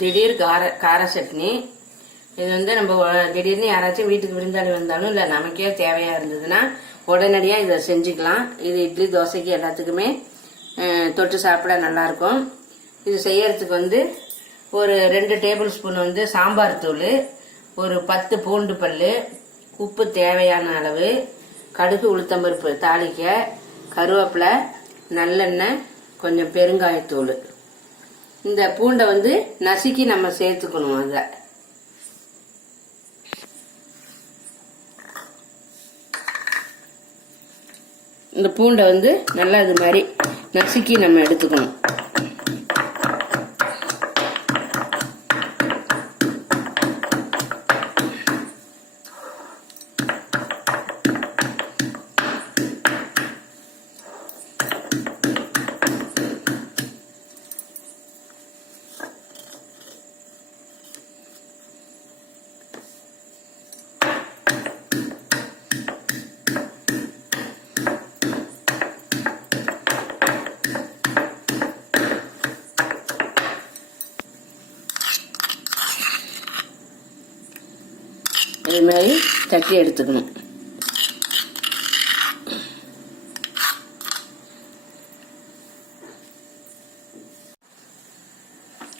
திடீர் கார சட்னி. இது வந்து நம்ம திடீர்னு யாராச்சும் வீட்டுக்கு விருந்தாளி வந்தாலும் இல்லை நமக்கே தேவையா இருந்ததுன்னா உடனடியாக இதை செஞ்சுக்கலாம். இது இட்லி தோசைக்கு எல்லாத்துக்குமே தொட்டு சாப்பிட நல்லா இருக்கும். இது செய்யறதுக்கு வந்து ஒரு 2 டேபிள் ஸ்பூன் வந்து சாம்பார் தூள், ஒரு 10 பூண்டு பல், உப்பு தேவையான அளவு, கடுகு உளுத்தம்பருப்பு தாளிக்க, கருவேப்பிலை, நல்லெண்ணெய், கொஞ்சம் பெருங்காயத்தூள். இந்த பூண்டை வந்து நசுக்கி நம்ம சேர்த்துக்கணும். அதை இந்த பூண்டை வந்து நல்லா இது மாதிரி நசுக்கி நம்ம எடுத்துக்கணும். இது மாதிரி தட்டி எடுத்துக்கணும்.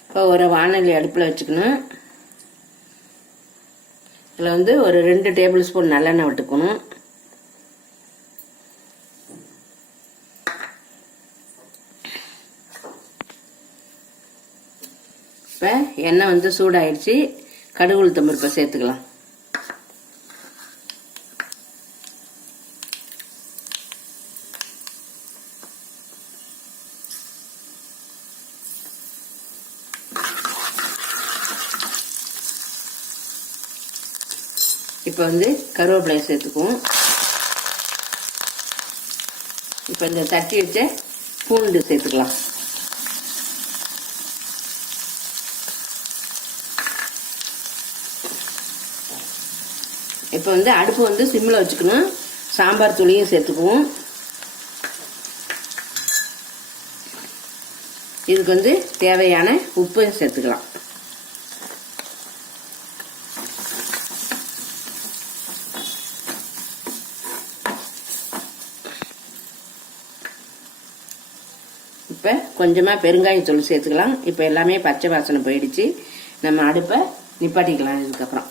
இப்போ ஒரு வாணலி அடுப்பில் வச்சுக்கணும். இதில் வந்து ஒரு 2 டேபிள் ஸ்பூன் நல்லெண்ணெய் விட்டுக்கணும். இப்போ எண்ணெய் வந்து சூடாயிடுச்சு. கடுகு உளுத்தம் பருப்பை சேர்த்துக்கலாம். இப்போ வந்து கருவேப்பிலையை சேர்த்துக்குவோம். இப்போ இந்த தட்டி வச்ச பூண்டு சேர்த்துக்கலாம். இப்போ வந்து அடுப்பு வந்து சிம்மில் வச்சுக்கணும். சாம்பார் தூளையும் சேர்த்துக்குவோம். இதுக்கு வந்து தேவையான உப்பு சேர்த்துக்கலாம். இப்போ கொஞ்சமாக பெருங்காயத்தூள் சேர்த்துக்கலாம். இப்போ எல்லாமே பச்சை வாசனை போயிடுச்சு. நம்ம அடுப்பை நிப்பாட்டிக்கலாம். இதுக்கப்புறம்